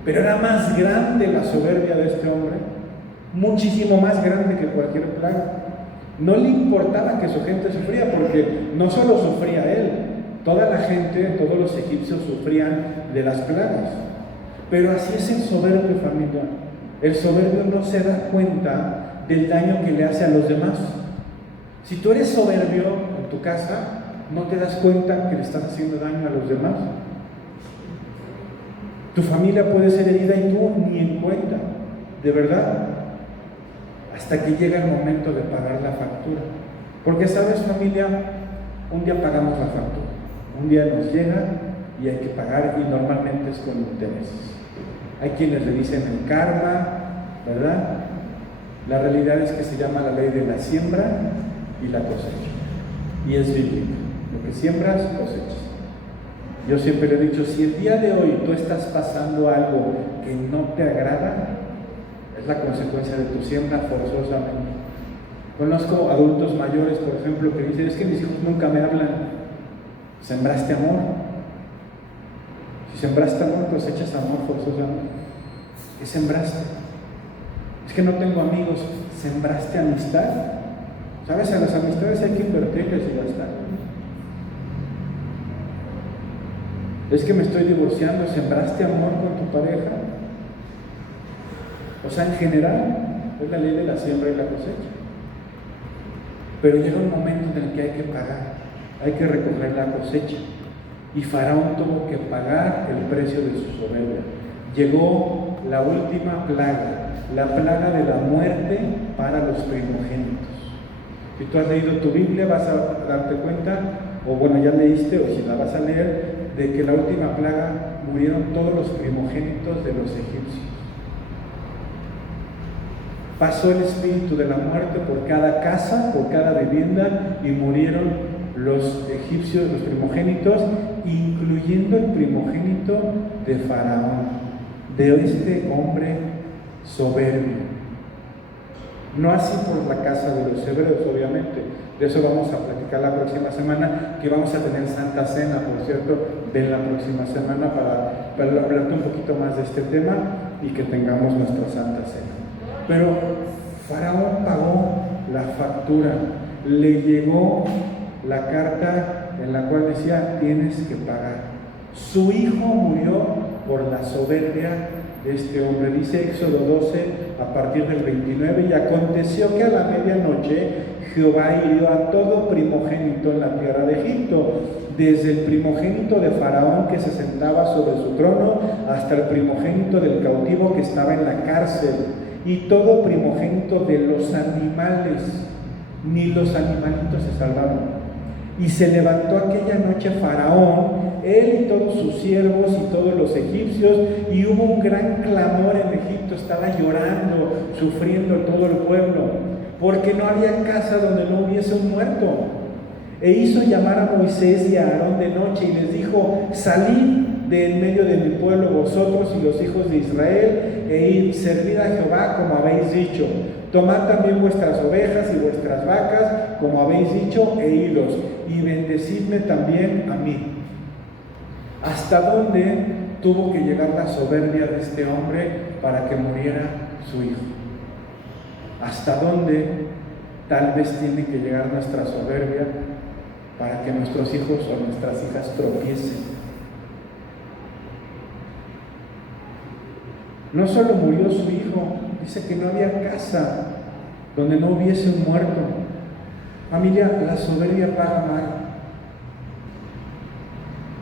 pero era más grande la soberbia de este hombre, muchísimo más grande que cualquier plaga. No le importaba que su gente sufría, porque no solo sufría él, toda la gente, todos los egipcios sufrían de las plagas. Pero así es el soberbio, familia. El soberbio no se da cuenta del daño que le hace a los demás. Si tú eres soberbio en tu casa, no te das cuenta que le estás haciendo daño a los demás. Tu familia puede ser herida y tú ni en cuenta, de verdad, hasta que llega el momento de pagar la factura. Porque sabes, familia, un día pagamos la factura, un día nos llega y hay que pagar, y normalmente es con intereses. Hay quienes le dicen el karma, ¿verdad? La realidad es que se llama la ley de la siembra y la cosecha, y es bíblica. Lo que siembras, cosechas. Yo siempre le he dicho, si el día de hoy tú estás pasando algo que no te agrada, es la consecuencia de tu siembra forzosamente. Conozco adultos mayores, por ejemplo, que dicen: es que mis hijos nunca me hablan. Sembraste amor. Si sembraste amor, cosechas amor forzosamente. ¿Qué sembraste? Es que no tengo amigos. ¿Sembraste amistad? ¿Sabes? A las amistades hay que invertirles y gastar. Es que me estoy divorciando. ¿Sembraste amor con tu pareja? O sea, en general, es la ley de la siembra y la cosecha. Pero llega un momento en el que hay que pagar, hay que recoger la cosecha. Y Faraón tuvo que pagar el precio de su soberbia. Llegó la última plaga, la plaga de la muerte para los primogénitos. Si tú has leído tu Biblia, vas a darte cuenta, o bueno, ya leíste, o si la vas a leer, de que la última plaga murieron todos los primogénitos de los egipcios. Pasó el espíritu de la muerte por cada casa, por cada vivienda, y murieron los egipcios, los primogénitos, incluyendo el primogénito de Faraón, de este hombre soberbio. No así por la casa de los hebreos, obviamente. De eso vamos a platicar la próxima semana, que vamos a tener Santa Cena, por cierto, ven la próxima semana para hablarte un poquito más de este tema y que tengamos nuestra Santa Cena. Pero Faraón pagó la factura, le llegó la carta en la cual decía: tienes que pagar. Su hijo murió por la soberbia de este hombre. Dice Éxodo 12 a partir del 29: y aconteció que a la medianoche Jehová hirió a todo primogénito en la tierra de Egipto, desde el primogénito de Faraón que se sentaba sobre su trono hasta el primogénito del cautivo que estaba en la cárcel, y todo primogénito de los animales. Ni los animalitos se salvaron. Y se levantó aquella noche Faraón, él y todos sus siervos y todos los egipcios, y hubo un gran clamor en Egipto. Estaba llorando, sufriendo todo el pueblo, porque no había casa donde no hubiese un muerto. E hizo llamar a Moisés y a Aarón de noche y les dijo: salid de en medio de mi pueblo vosotros y los hijos de Israel, e id, servid a Jehová como habéis dicho. Tomad también vuestras ovejas y vuestras vacas, como habéis dicho, e idos, y bendecidme también a mí. ¿Hasta dónde tuvo que llegar la soberbia de este hombre para que muriera su hijo? ¿Hasta dónde tal vez tiene que llegar nuestra soberbia para que nuestros hijos o nuestras hijas tropiecen? No solo murió su hijo, dice que no había casa donde no hubiese un muerto. Familia, la soberbia paga mal.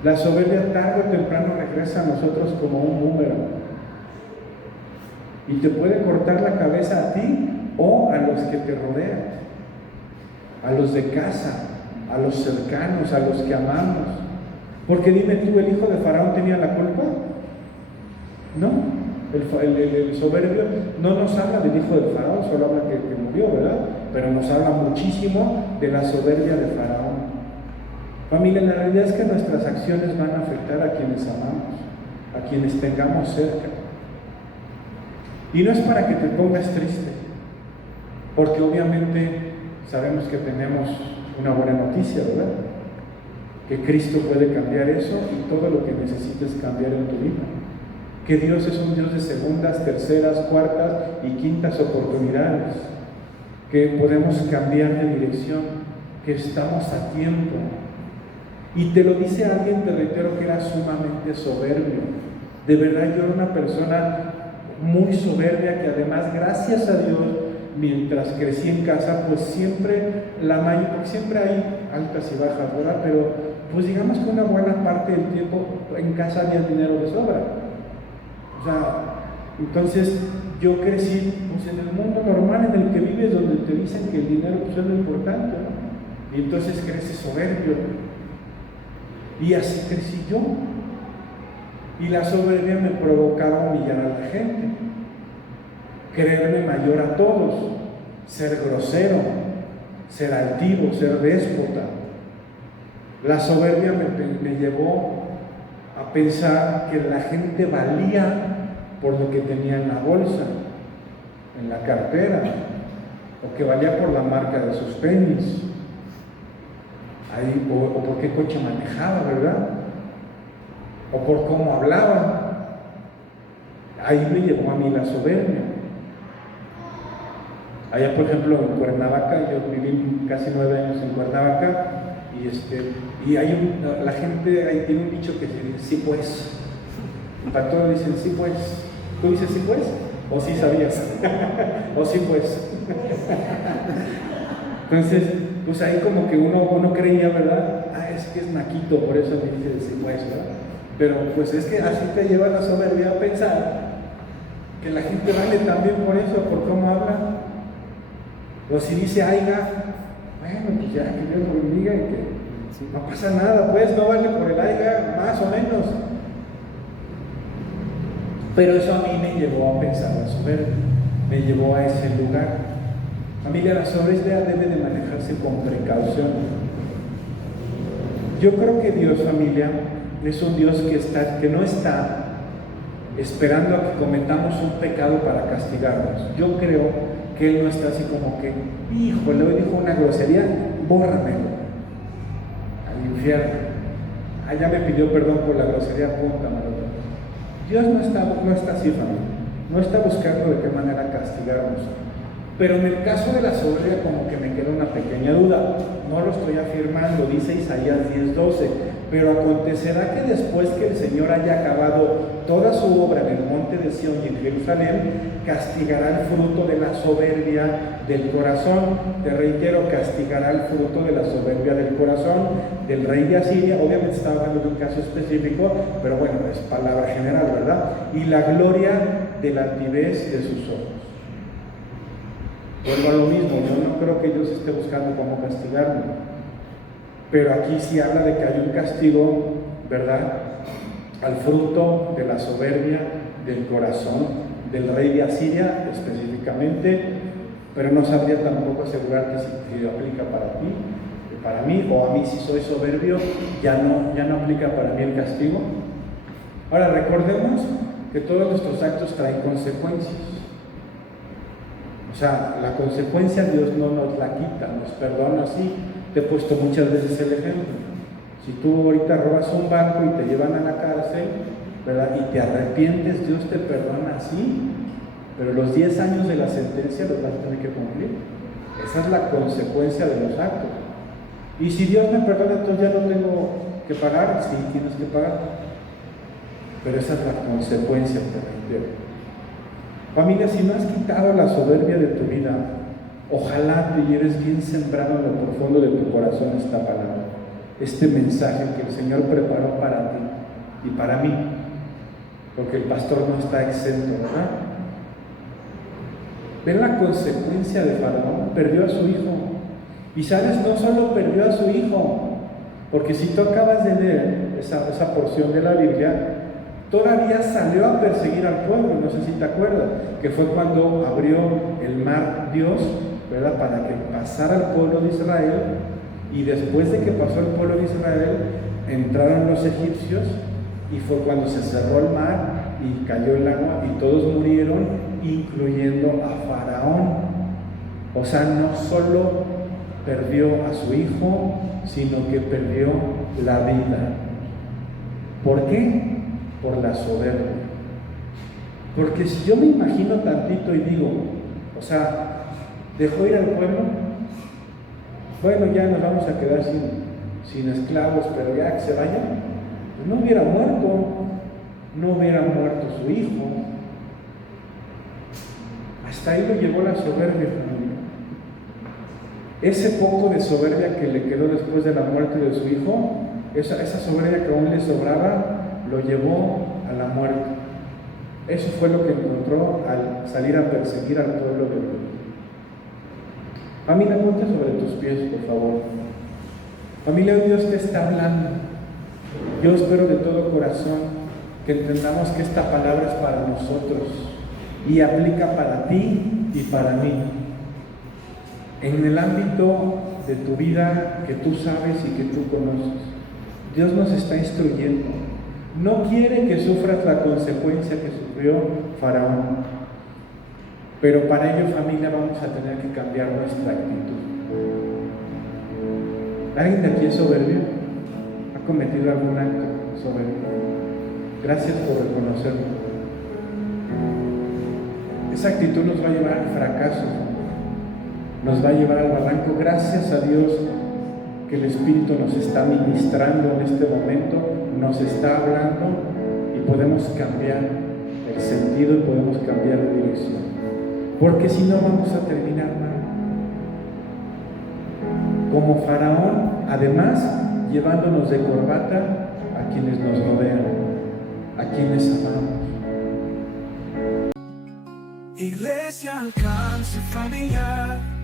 La soberbia tarde o temprano regresa a nosotros como un boomerang y te puede cortar la cabeza a ti o a los que te rodean, a los de casa, a los cercanos, a los que amamos. Porque dime tú, ¿el hijo de Faraón tenía la culpa? No. El soberbio no nos habla del hijo de Faraón, solo habla que murió, ¿verdad? Pero nos habla muchísimo de la soberbia de Faraón. Familia, la realidad es que nuestras acciones van a afectar a quienes amamos, a quienes tengamos cerca. Y no es para que te pongas triste, porque obviamente sabemos que tenemos una buena noticia, ¿verdad? Que Cristo puede cambiar eso y todo lo que necesites cambiar en tu vida. Que Dios es un Dios de segundas, terceras, cuartas y quintas oportunidades, que podemos cambiar de dirección, que estamos a tiempo. Y te lo dice alguien, te reitero, que era sumamente soberbio. De verdad, yo era una persona muy soberbia, que además, gracias a Dios, mientras crecí en casa, pues siempre, porque siempre hay altas y bajas, ¿verdad? Pero pues digamos que una buena parte del tiempo en casa había dinero de sobra. O sea, entonces yo crecí pues, en el mundo normal en el que vives, donde te dicen que el dinero pues, es lo importante, ¿no? Y entonces creces soberbio. Y así crecí yo. Y la soberbia me provocaba humillar a la gente, creerme mayor a todos, ser grosero, ser altivo, ser déspota. La soberbia me llevó a pensar que la gente valía por lo que tenía en la bolsa, en la cartera, o que valía por la marca de sus tenis, o por qué coche manejaba, ¿verdad? O por cómo hablaba. Ahí me llevó a mí la soberbia. Allá, por ejemplo, en Cuernavaca, yo viví casi 9 años en Cuernavaca, y la gente ahí tiene un dicho que dice: sí pues. Y para todos dicen: sí pues. ¿Tú dices sí pues? ¿O sí sabías? ¿O sí pues? Entonces, pues ahí como que uno creía, ¿verdad? Es que es naquito, por eso me dice sí pues, ¿verdad? Pero pues es que así te lleva la soberbia a pensar que la gente vale también por eso, por cómo habla. O si dice aiga, bueno, pues ya, que Dios lo bendiga y que no pasa nada, pues no vale por el aiga, más o menos. Pero eso a mí me llevó a pensar la soberbia, me llevó a ese lugar. Familia, la soberbia debe de manejarse con precaución. Yo creo que Dios, familia, es un Dios que no está esperando a que cometamos un pecado para castigarnos. Yo creo que Él no está así como que, híjole, hoy dijo una grosería, bórramelo al infierno. Ya me pidió perdón por la grosería, apúntamelo. Dios no está así, familia. No está buscando de qué manera castigarnos. Pero en el caso de la soberbia, como que me queda una pequeña duda. No lo estoy afirmando, dice Isaías 10:12. Pero acontecerá que después que el Señor haya acabado toda su obra en el monte de Sión y en Jerusalén, castigará el fruto de la soberbia del corazón. Te reitero, castigará el fruto de la soberbia del corazón del rey de Asiria. Obviamente está hablando de un caso específico, pero bueno, es palabra general, ¿verdad? Y la gloria de la altivez de sus ojos. Vuelvo a lo mismo, yo no creo que Dios esté buscando cómo castigarme, pero aquí sí habla de que hay un castigo, ¿verdad?, al fruto de la soberbia del corazón del rey de Asiria específicamente, pero no sabría tampoco asegurarte si aplica para ti, para mí, o a mí si soy soberbio, ya no aplica para mí el castigo. Ahora recordemos que todos nuestros actos traen consecuencias. O sea, la consecuencia Dios no nos la quita, nos perdona así. Te he puesto muchas veces el ejemplo. Si tú ahorita robas un banco y te llevan a la cárcel, ¿verdad?, y te arrepientes, Dios te perdona así, pero los 10 años de la sentencia los vas a tener que cumplir. Esa es la consecuencia de los actos. Y si Dios me perdona, entonces ya no tengo que pagar. Sí, tienes que pagar, pero esa es la consecuencia, te reitero. Familia, si no has quitado la soberbia de tu vida, ojalá te lleves bien sembrado en lo profundo de tu corazón esta palabra, este mensaje que el Señor preparó para ti y para mí, porque el pastor no está exento, ¿verdad? Ven la consecuencia de Faraón, perdió a su hijo. Y sabes, no solo perdió a su hijo, porque si tú acabas de leer esa porción de la Biblia, todavía salió a perseguir al pueblo. No sé si te acuerdas, que fue cuando abrió el mar Dios, ¿verdad?, para que pasara el pueblo de Israel, y después de que pasó el pueblo de Israel, entraron los egipcios, y fue cuando se cerró el mar, y cayó el agua, y todos murieron, incluyendo a Faraón. O sea, no solo perdió a su hijo, sino que perdió la vida. ¿Por qué? Por la soberbia. Porque si yo me imagino tantito y digo, o sea, dejó ir al pueblo, bueno, ya nos vamos a quedar sin esclavos, pero ya que se vayan, pues no hubiera muerto su hijo. Hasta ahí lo llevó la soberbia, familia. Ese poco de soberbia que le quedó después de la muerte de su hijo, esa soberbia que aún le sobraba, lo llevó a la muerte. Eso fue lo que encontró al salir a perseguir al pueblo de Dios. Familia, ponte sobre tus pies, por favor. Familia, Dios te está hablando. Yo espero de todo corazón que entendamos que esta palabra es para nosotros y aplica para ti y para mí. En el ámbito de tu vida que tú sabes y que tú conoces, Dios nos está instruyendo. No quiere que sufras la consecuencia que sufrió Faraón, pero para ello, familia, vamos a tener que cambiar nuestra actitud. ¿Alguien de aquí es soberbio? ¿Ha cometido algún acto soberbio? Gracias por reconocerlo. Esa actitud nos va a llevar al fracaso, nos va a llevar al barranco. Gracias a Dios que el Espíritu nos está ministrando en este momento, nos está hablando y podemos cambiar el sentido y podemos cambiar de dirección, porque si no vamos a terminar mal, como Faraón, además llevándonos de corbata a quienes nos rodean, a quienes amamos. Iglesia Alcance Familiar.